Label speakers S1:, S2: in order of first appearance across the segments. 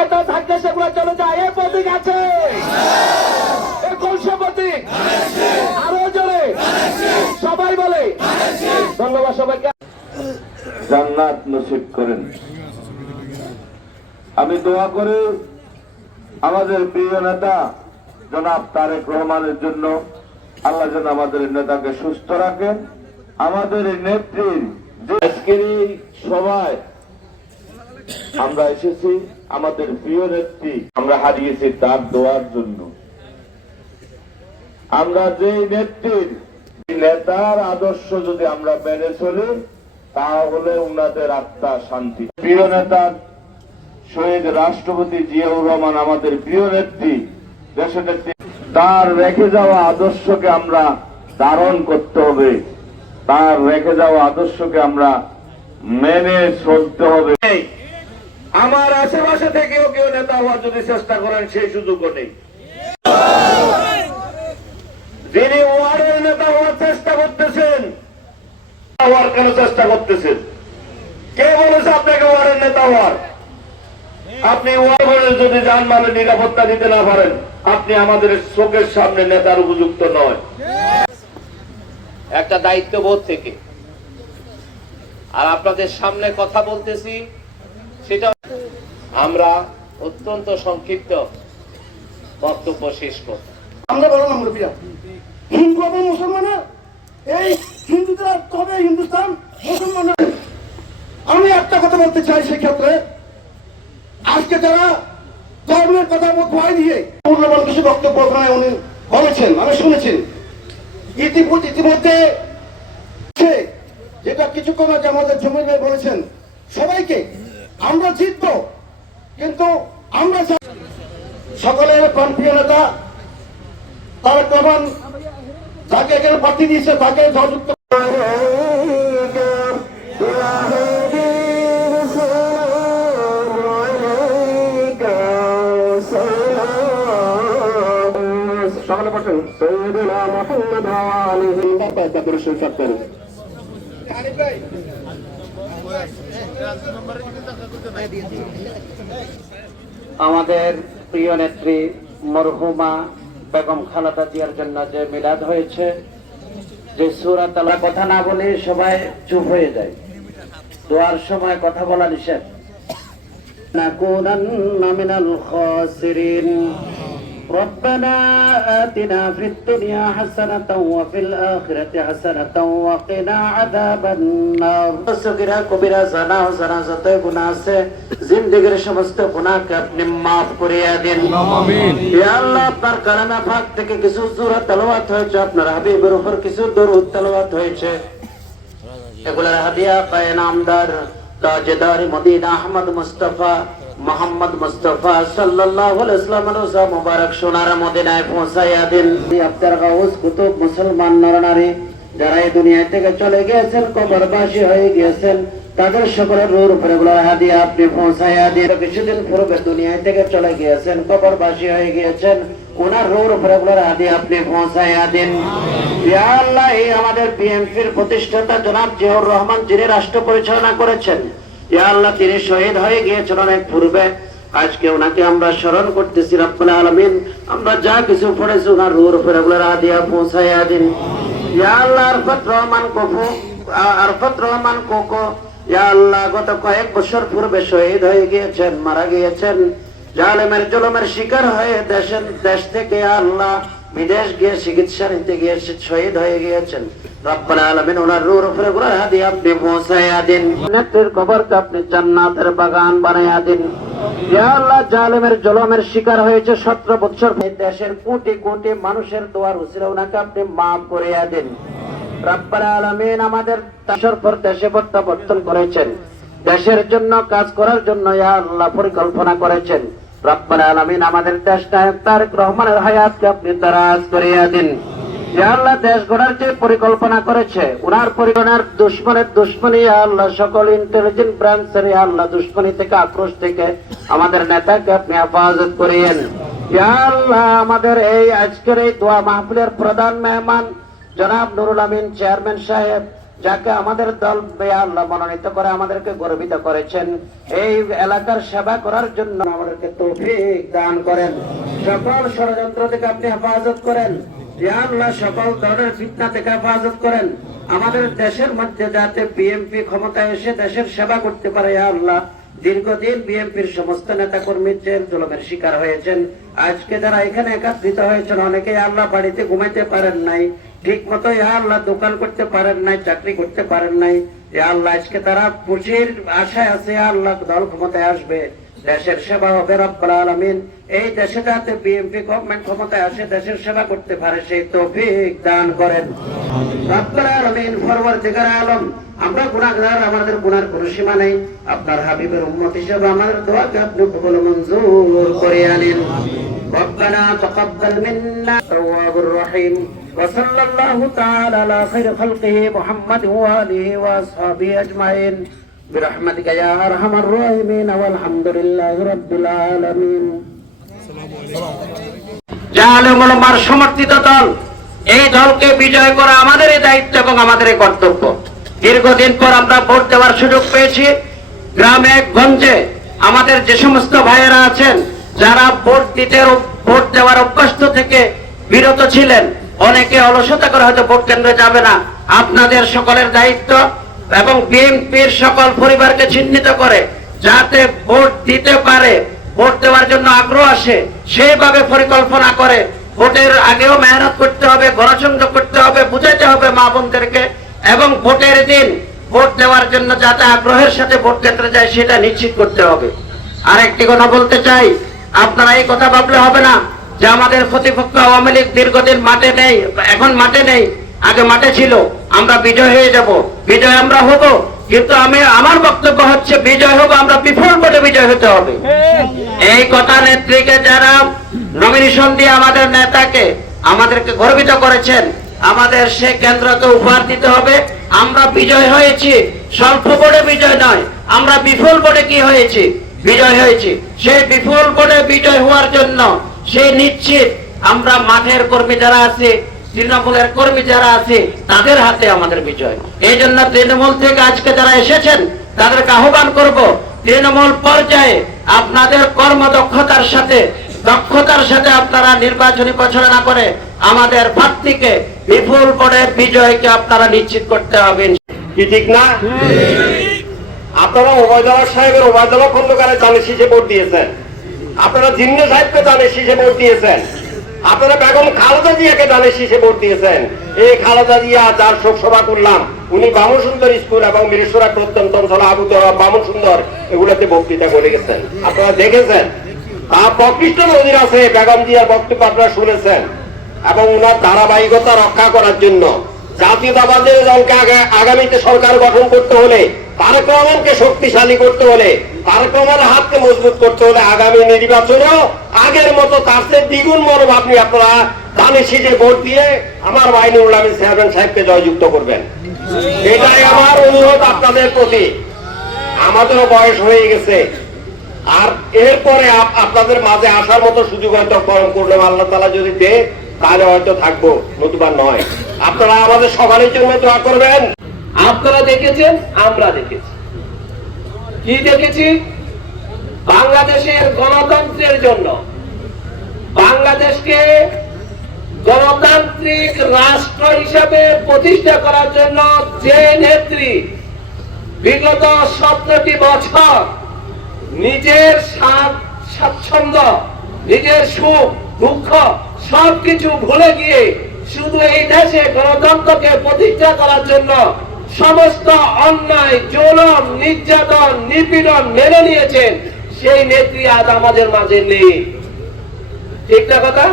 S1: হয়তো থাকলে সেগুলো চলে যায়। এ প্রতীক আছে। কলসে প্রতীক। আরও জোরে। সবাই বলে। ধন্যবাদ সবাইকে।
S2: জান্নাত নসিব করেন। আমি দোয়া করে আমাদের প্রিয় নেতা জনাব তারেক রহমানের জন্য। আল্লাহ যেন আমাদের নেতাকে সুস্থ রাখেন। আমাদের নেত্রীর সভায় আমরা এসেছি আমাদের প্রিয় নেত্রী। আমরা হারিয়েছি তার দোয়ার জন্য। আমরা যে নেত্রীর নেতার আদর্শ যদি আমরা মেনে চলি, তাহলে উনাদের আত্মা শান্তি। প্রিয় নেতা, শহীদ রাষ্ট্রপতি জিয়াউর রহমান আমাদের প্রিয় নেত্রী, দেশের নেত্রী। তার রেখে যাওয়া আদর্শকে আমরা ধারণ করতে হবে। তার রেখে যাওয়া আদর্শকে আমরা মেনে চলতে হবে। আমার আশেপাশে থেকেও কেউ নেতা হওয়ার যদি চেষ্টা করেন, সেই সুযোগও নেই। যিনি ওয়ার্ডের নেতা হওয়ার চেষ্টা করতেছেন হওয়ার কেন চেষ্টা করতেছেন? কে বলেছে আপনাকে ওয়ার্ডের নেতা হওয়ার? আপনি ওয়ার্ডের যদি যানবাহনের নিরাপত্তা দিতে না পারেন, আপনি আমাদের চোখের সামনে নেতার উপযুক্ত নয়।
S3: একটা দায়িত্ববোধ থেকে। আর আপনাদের সামনে কথা বলতেছি, সেটা আমরা অত্যন্ত সংক্ষিপ্ত বক্তব্য শেষ করব।
S4: আমরা বলো না মুরব্বীরা। হিন্দু এবং মুসলমানের, এই হিন্দুরা তবে হিন্দুস্তান মুসলমানের। আমি একটা কথা বলতে চাই সেক্ষেত্রে, আজকে যারা ধর্মের কথা ভয় দিয়ে মূল্যবান কিছু বক্তব্য ওখানে উনি বলেছেন, আমি শুনেছি। ইতিপূর্বে ইতিমধ্যে যেটা কিছুক্ষণ আগে আমাদের জমির বলেছেন, সবাইকে আমরা জিতবো। কিন্তু আমরা সকলের প্রাণপ্রিয় নেতা, তার প্রমাণ যাকে এখানে প্রার্থী দিয়েছে, তাকে জয়যুক্ত সকলে তাদের শৈশব করেন
S5: আমাদের প্রিয় নেত্রী মরহুমা বেগম খালাদা জিয়ার জন্য যে মিলাদ হয়েছে, যে সুরা তালা কথা না বলে সবাই চুপ হয়ে যায়। দোয়ার সময় কথা বলা নিষেধ। না কোন মিনাল খাসিরিন। ربنا آتنا في الدنيا حسنة وفي الآخرة حسنة وقنا عذاب النار সগীরা কবিরা জানা ও জানা যত গুনাহ আছে জিন্দেগীর সমস্ত গুনাহকে আপনি মাফ করিয়া দিন ইয়া আল্লাহ আপনার কালামে পাক থেকে কিছু সূরা তেলাওয়াত হয়েছে আপনার হাবিবের উপর কিছু দরুদ তেলাওয়াত হয়েছে এগুলার হাদিয়া পায় নামদার তাজদার Medina Ahmad Mustafa Muhammad Mustafa সোনার দিন। মুসলমান যারা এই দুনিয়া থেকে চলে গিয়েছেন হয়ে গিয়েছেন, তাদের সকলের রূর উপরে আপনি পৌঁছাইয়া দিন। কিছুদিন পূর্বে দুনিয়া থেকে চলে গিয়েছেন, কবরবাসী হয়ে গিয়েছেন, ওনার রোর উপরে হাদিয়া আপনি পৌঁছাইয়া দিন। আল্লাহ আমাদের বিএনপির প্রতিষ্ঠাতা জনাব জিয়াউর রহমান, যিনি রাষ্ট্র পরিচালনা করেছেন আল্লাহ, তিনি শহীদ হয়ে গিয়েছেন অনেক পূর্বে। আজকে ওনাকে আমরা স্মরণ করতেছি রব্বুল আলামিন। আমরা যা কিছু পড়েছি ওনার রুর উপরে ওগুলোর আদিয়া পৌঁছাইয়া দিন। ইয়া আল্লাহ, আরফত রহমান আ- আরফত রহমান কোকো। ইয়া আল্লাহ, গত কয়েক বছর পূর্বে শহীদ হয়ে গিয়েছেন, মারা গিয়েছেন। জালেমের জলমের শিকার হয়ে দেশের দেশ থেকে আল্লাহ বিদেশ গিয়ে চিকিৎসা নিতে গিয়েছে শহীদ হয়ে গিয়েছেন। দেশের কোটি কোটি মানুষের আপনি করিয়া দিন। আমাদের দেশে প্রত্যাবর্তন করেছেন। দেশের জন্য কাজ করার জন্য আল্লাহ পরিকল্পনা করেছেন। রব্বুল আলামিন আমাদের দেশ নায়ক তারেক রহমানের হায়াতকে আপনি তারাজ করিয়া দিন। আল্লাহ, দেশ গড়ার যে পরিকল্পনা করেছে, উনার পরিকল্পনার দুশ্মনের দুশ্মনী আল্লাহ, সকল ইন্টেলিজেন্ট ব্রাঞ্চের আল্লাহ, দুশ্মনী থেকে আক্রোশ থেকে আমাদের নেতাকে আপনি হেফাজত করিয়েন। আল্লাহ, আমাদের এই আজকের এই দোয়া মাহফিলের প্রধান মেহমান জনাব নুরুল আমিন, চেয়ারম্যান সাহেব, যাকে আমাদের দল আল্লাহ মনোনীত করে আমাদেরকে গর্বিত করেছেন। এই এলাকার সেবা করার জন্য আমাদেরকে তৌফিক দান করেন। সকল ষড়যন্ত্র থেকে আপনি হেফাজত করেন। আল্লাহ সকল ধরনের ফিতনা থেকে হেফাজত করেন। আমাদের দেশের মধ্যে যাতে বিএনপি ক্ষমতায় এসে দেশের সেবা করতে পারে আল্লাহ দীর্ঘদিন বিএনপির সমস্ত নেতা কর্মী জেল জুলুমের শিকার হয়েছেন। আজকে যারা এখানে একত্রিত হয়েছেন, অনেকে আল্লাহ বাড়িতে ঘুমাইতে পারেন নাই ঠিক মতো ইয়া আল্লাহ দোকান করতে পারেন নাই, চাকরি করতে পারেন নাই। ইয়া আল্লাহ আজকে তারা পুঁজির আশায় আছে আল্লাহ দল ক্ষমতায় আসবে। দেশের সেবা হবে রব্বুল আলামিন এই দেশে যাতে বিএনপি গভর্নমেন্ট ক্ষমতায় আসে দেশের সেবা করতে পারে সেই তৌফিক দান করেন রব্বুল আলামিন পরবর্তীকার আলম আমরা গুনাহগার আমাদের গুনার কোনো সীমা নেই আপনার হাবিবের উম্মত হিসেবে আমাদের দোয়াকে আপনি কবুল মঞ্জুর করে আনেন ربنا تقبل منا التواب الرحيم وصلى الله تعالى على خير خلقه محمد وآله وأصحابه أجمعين برحمتك يا أرحم الراحمين والحمد لله رب العالمين জাহালুমার সমর্থিত দল এই দলকে বিজয় করা আমাদেরই দায়িত্ব এবং আমাদেরই কর্তব্য দীর্ঘদিন পর আমরা ভোট দেওয়ার সুযোগ পেয়েছি গ্রামে গঞ্জে আমাদের যে সমস্ত ভাইয়েরা আছেন যারা ভোট দিতে ভোট দেওয়ার অভ্যস্ত থেকে বিরত ছিলেন অনেকে অলসতা করে হয়তো ভোট কেন্দ্রে যাবে না আপনাদের সকলের দায়িত্ব এবং বিএনপির সকল পরিবারকে চিহ্নিত করে যাতে ভোট দিতে পারে, ভোট দেওয়ার জন্য আগ্রহ আসে, সেইভাবে পরিকল্পনা করে ভোটের আগেও মেহনত করতে হবে গণসংযোগ করতে হবে বুঝাতে হবে মা বোনদেরকে এবং ভোটের দিন ভোট দেওয়ার জন্য যাতে আগ্রহের সাথে ভোট কেন্দ্রে যায় সেটা নিশ্চিত করতে হবে। আর একটি কথা বলতে চাই, আপনারা এই কথা ভাবলে হবে না যে আমাদের প্রতিপক্ষ আওয়ামী লীগ দীর্ঘদিন মাঠে নেই, এখন মাঠে নেই আগে মাঠে ছিল, আমরা বিজয় হয়ে যাব। বিজয় আমরা হব, কিন্তু আমি, আমার বক্তব্য হচ্ছে বিজয় হব, আমরা বিফল ভোটে বিজয় হতে হবে। এই কথা নেত্রীকে যারা নমিনেশন দিয়ে আমাদের নেতাকে, আমাদেরকে গর্বিত করেছেন, আমাদের সে কেন্দ্রকে উপহার দিতে হবে। আমরা বিজয় হয়েছি, স্বল্প ভোটে বিজয় নয়, আমরা বিফল ভোটে কি হয়েছি? বিজয় হয়েছি। সেই বিফল ভোটে বিজয় হওয়ার জন্য, সে নিশ্চিত, আমরা মাঠের কর্মী যারা আছে তৃণমূলের কর্মী যারা আছে, তাদের হাতে আমাদের বিজয়। এই জন্য তৃণমূল থেকে আজকে যারা এসেছেন, তাদেরকে আহ্বান করব, তৃণমূল পর্যায়ে আপনাদের কর্মদক্ষতার সাথে, দক্ষতার সাথে আপনারা নির্বাচনী প্রচারণা করে আমাদের প্রার্থীকে বিপুল পদের বিজয়কে আপনারা নিশ্চিত করতে হবেন
S4: কি ঠিক না? আপনারা ওবায়দুল্লাহ সাহেবের ওবায়দুল্লাহ খন্দকারের জানে শীষে ভোট দিয়েছেন। আপনারা জিন্নে সাহেবকে জানে শীষে ভোট দিয়েছেন। আপনারা বেগম খালেদা জিয়াকে জানে শীষে ভোট দিয়েছেন। এই খালেদা জিয়া যার শোক সভা করলাম, উনি বামন সুন্দর স্কুল এবং মিরেশ্বরা প্রত্যন্ত অঞ্চল আবু বামন সুন্দর এগুলোতে বক্তৃতা করে গেছেন। আপনারা দেখেছেন? প্রকৃষ্ট নদীর আছে বেগম জিয়ার বক্তব্য আপনারা শুনেছেন এবং ওনার ধারাবাহিকতা রক্ষা করার জন্য। জাতীয়তাবাদের দলকে আগে- আগামীতে সরকার গঠন করতে হলে তারেক শক্তিশালী করতে হলে তারেক রহমানের হাতকে মজবুত করতে হলে আগামী নির্বাচনেও আগের মতো তার চেয়ে দ্বিগুণ মনোভাব নিয়ে আপনারা ধানে সিজে ভোট দিয়ে আমার বাইনুল আমিন চেয়ারম্যান সাহেবকে জয়যুক্ত করবেন। এটাই আমার অনুরোধ আপনাদের প্রতি। আমাদেরও বয়স হয়ে গেছে। আর এরপরে আপনাদের মাঝে আসার মতো সুযোগ হয়তো করম করলে আল্লাহ তালা যদি দে তাহলে হয়তো থাকব, নতুবা নয়। আপনারা আমাদের সকালের জন্য দোয়া করবেন।
S3: আপনারা দেখেছেন, আমরা দেখেছি। কি দেখেছি? বাংলাদেশের গণতন্ত্রের জন্য। বাংলাদেশকে গণতান্ত্রিক রাষ্ট্র হিসাবে প্রতিষ্ঠা করার জন্য যে নেত্রী বিগত সতেরোটি বছর নিজের স্বাচ্ছন্দ্য, নিজের সুখ, দুঃখ সবকিছু ভুলে গিয়ে শুধু এই দেশে গণতন্ত্রকে প্রতিষ্ঠা করার জন্য সমস্ত অন্যায়, জুলুম, নির্যাতন, নিপীড়ন মেনে নিয়েছেন। সেই নেত্রী আজ আমাদের মাঝে নেই। ঠিক না কথা?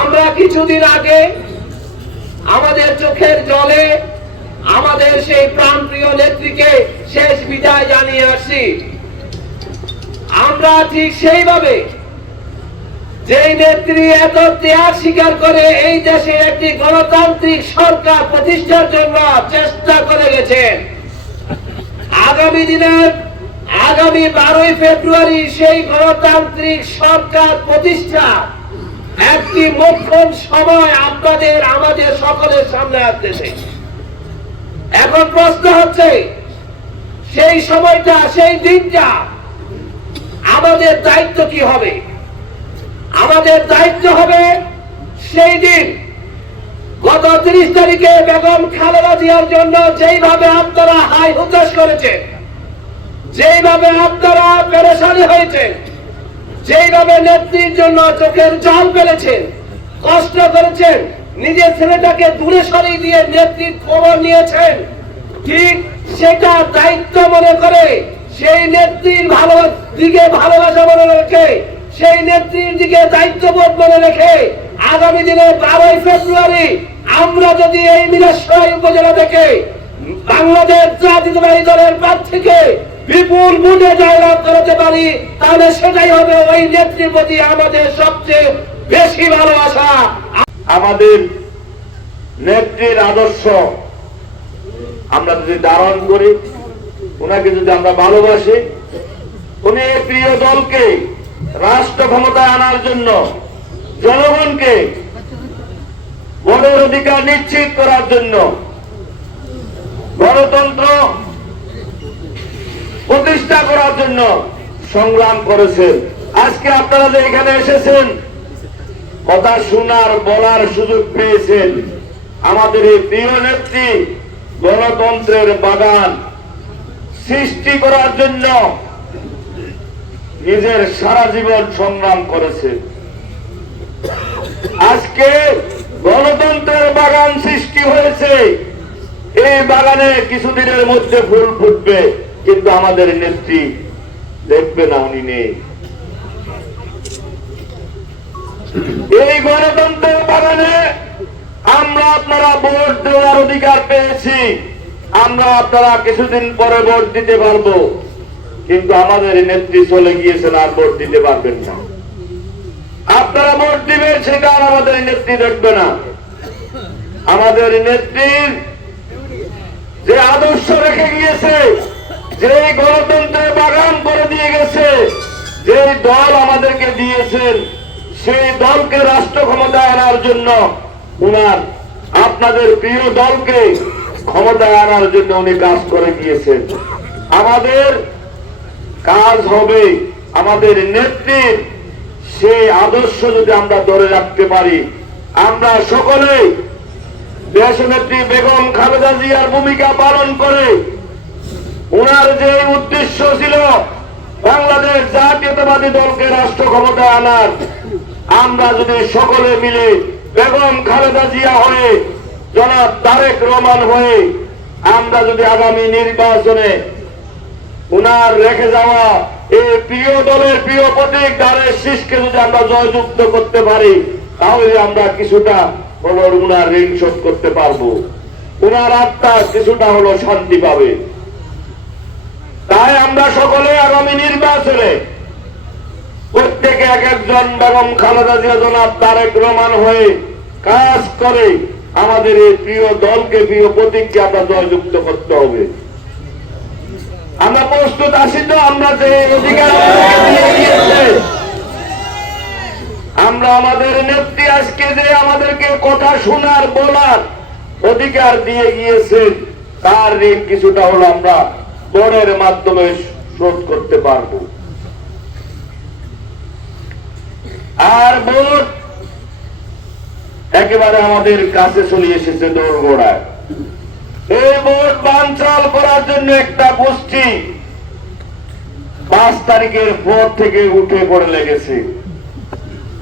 S3: আমরা কিছুদিন আগে আমাদের চোখের জলে আমাদের সেই প্রাণপ্রিয় নেত্রীকে শেষ বিদায় জানিয়ে আসছি আমরা ঠিক সেইভাবে যেই নেত্রী এত ত্যাগ স্বীকার করে এই দেশে একটি গণতান্ত্রিক সরকার প্রতিষ্ঠার জন্য চেষ্টা করে গেছেন। আগামী দিনের, আগামী বারোই ফেব্রুয়ারি সেই গণতান্ত্রিক সরকার প্রতিষ্ঠা একটি মোক্ষম সময় আপনাদের আমাদের সকলের সামনে আসতেছে। এখন প্রশ্ন হচ্ছে, সেই সময়টা, সেই দিনটা আমাদের দায়িত্ব কি হবে? আমাদের দায়িত্ব হবে সেই দিন গত তিরিশ তারিখে বেগম খালেদা জিয়ার জন্য যেইভাবে আপনারা হাই হুতাশ করেছে, যেইভাবে আপনারা পেরেশানি হয়েছে, যেইভাবে নেত্রীর জন্য চোখের জল ফেলেছেন কষ্ট করেছেন, নিজের ছেলেটাকে দূরে সরিয়ে দিয়ে নেত্রীর খবর নিয়েছেন, ঠিক সেটা দায়িত্ব মনে করে সেই নেত্রীর ভালো দিকে ভালোবাসা মনে রেখে সেই নেত্রীর দিকে দায়িত্ববোধ মনে রেখে আগামী দিনে বারোই ফেব্রুয়ারি আমরা যদি এই মিনাশরাই উপজেলা থেকে বাংলাদেশ জাতীয়তাবাদী দলের প্রার্থীকে বিপুল ভোটে জয়লাভ করাতে পারি, তাহলে সেটাই হবে ওই নেত্রীর প্রতি আমাদের সবচেয়ে বেশি ভালোবাসা।
S2: আমাদের নেত্রীর আদর্শ আমরা যদি ধারণ করি, ওনাকে যদি আমরা ভালোবাসি, উনি প্রিয় দলকে রাষ্ট্র ক্ষমতায় আনার জন্য জনগণকে ভোটের অধিকার নিশ্চিত করার জন্য গণতন্ত্র প্রতিষ্ঠা করার জন্য সংগ্রাম করেছেন। আজকে আপনারা যে এখানে এসেছেন, কথা শোনার, বলার সুযোগ পেয়েছেন। আমাদের এই প্রিয় নেত্রী গণতন্ত্রের বাগান সৃষ্টি করার জন্য নিজের সারা জীবন সংগ্রাম করেছে। আজকে গণতন্ত্রের বাগান সৃষ্টি হয়েছে। এই বাগানে কিছুদিনের মধ্যে ফুল ফুটবে, কিন্তু আমাদের নেত্রী দেখবে না উনি নেই। এই গণতন্ত্রের বাগানে আমরা আপনারা ভোট দেওয়ার অধিকার পেয়েছি। আমরা আপনারা কিছুদিন পরে ভোট দিতে পারব। কিন্তু আমাদের নেত্রী চলে গিয়েছেন আর ভোট দিতে পারবেন না। আপনারা ভোট দিবেন সেটা আর আমাদের নেত্রী দেখবে না। আমাদের নেত্রীর যে আদর্শ রেখে গিয়েছে, যে গণতন্ত্রের বাগান করে দিয়ে গেছে, যে দল আমাদেরকে দিয়েছেন, সেই দলকে রাষ্ট্র ক্ষমতায় আনার জন্য উনার, আপনাদের প্রিয় দলকে ক্ষমতায় আনার জন্য উনি কাজ করে গিয়েছেন। আমাদের কাজ হবে। আমাদের নেত্রীর সেই আদর্শ যদি আমরা ধরে রাখতে পারি, আমরা সকলে দেশনেত্রী বেগম খালেদা জিয়ার ভূমিকা পালন করে ওনার যে উদ্দেশ্য ছিল বাংলাদেশ জাতীয়তাবাদী দলকে রাষ্ট্র ক্ষমতায় আনার, আমরা যদি সকলে মিলে বেগম খালেদা জিয়া হয়ে, জনাব তারেক রহমান হয়ে, আমরা যদি আগামী নির্বাচনে উনার রেখে যাওয়া এই প্রিয় দলের প্রিয় প্রতীক দ্বারের শীষকে যদি আমরা জয়যুক্ত করতে পারি, তাহলে আমরা কিছুটা হলো উনার ঋণ শোধ করতে পারব। উনার আত্মা কিছুটা হলো শান্তি পাবে। তাই আমরা সকলে আগামী নির্বাচনে প্রত্যেকে এক একজন বেগম খালেদা জিয়া জনাব তারেক রহমান হয়ে কাজ করে আমাদের এই প্রিয় দলকে, প্রিয় প্রতীককে আমরা জয়যুক্ত করতে হবে। আমরা প্রস্তুত আছি তো, আমরা যে অধিকার আমরা আমাদের নেত্রী আজকে যে আমাদেরকে কথা শোনার, বলার অধিকার দিয়ে গিয়েছেন, তার ঋণ কিছুটা হলো আমরা বনের মাধ্যমে শোধ করতে পারব। আর ভোট একেবারে আমাদের কাছে চলে এসেছে দৌড়গোড়ায় এই ভোট বানচাল করার জন্য একটা গোষ্ঠী পাঁচ তারিখের পর থেকে উঠে পড়ে লেগেছে।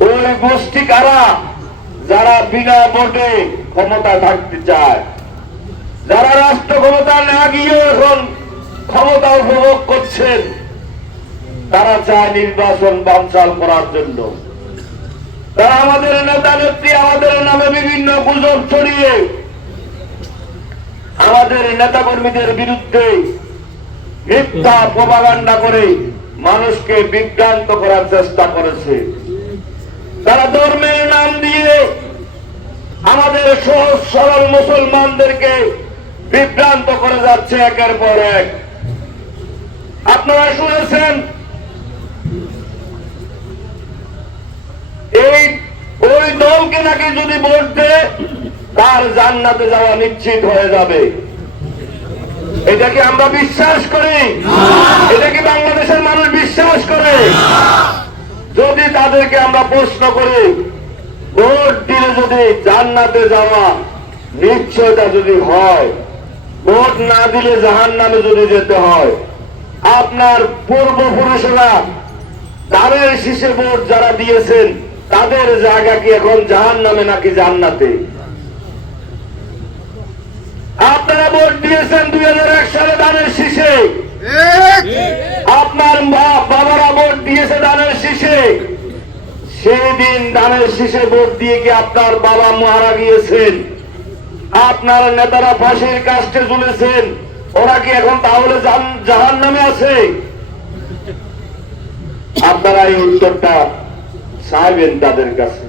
S2: ওই গোষ্ঠী কারা? যারা বিনা ভোটে ক্ষমতা থাকতে চায়। যারা রাষ্ট্র ক্ষমতা না গিয়ে এখন ক্ষমতা উপভোগ করছেন, তারা চায় নির্বাচন বানচাল করার জন্য। তারা আমাদের নেতা নেত্রী আমাদের নামে বিভিন্ন গুজব ছড়িয়ে আমাদের নেতা কর্মীদের বিরুদ্ধে মিথ্যা প্রপাগান্ডা করে মানুষকে বিভ্রান্ত করার চেষ্টা করেছে। তারা ধর্মের নাম দিয়ে আমাদের সহজ সরল মুসলমানদেরকে বিভ্রান্ত করে যাচ্ছে একের পর এক। আপনারা শুনেছেন, এই ওই দলকে নাকি যদি দেয় তার জান্নাতে যাওয়া নিশ্চিত হয়ে যাবে। এটা কি আমরা বিশ্বাস করি। এটা কি বাংলাদেশের মানুষ বিশ্বাস করে। যদি তাদেরকে আমরা প্রশ্ন করি ভোট দিলে যদি জান্নাতে যাওয়া নিশ্চয়তা যদি হয় ভোট না দিলে জাহান নামে যদি যেতে হয় আপনার পূর্বপুরুষরা তাদের শীষে ভোট যারা দিয়েছেন তাদের জায়গা কি এখন জাহান নামে নাকি জান্নাতে? আপনারা ভোট দিয়েছেন দুই হাজার এক সালে দানের শীষে। আপনার মা বাবারা ভোট দিয়েছে দানের শীষে। সেই দিন দানের শীষে ভোট দিয়ে কি আপনার বাবা মারা গিয়েছেন? আপনার নেতারা ফাঁসির কাস্টে ঝুলেছেন ওরা কি এখন তাহলে জাহান নামে আছে? আপনারা এই উত্তরটা চাইবেন তাদের কাছে।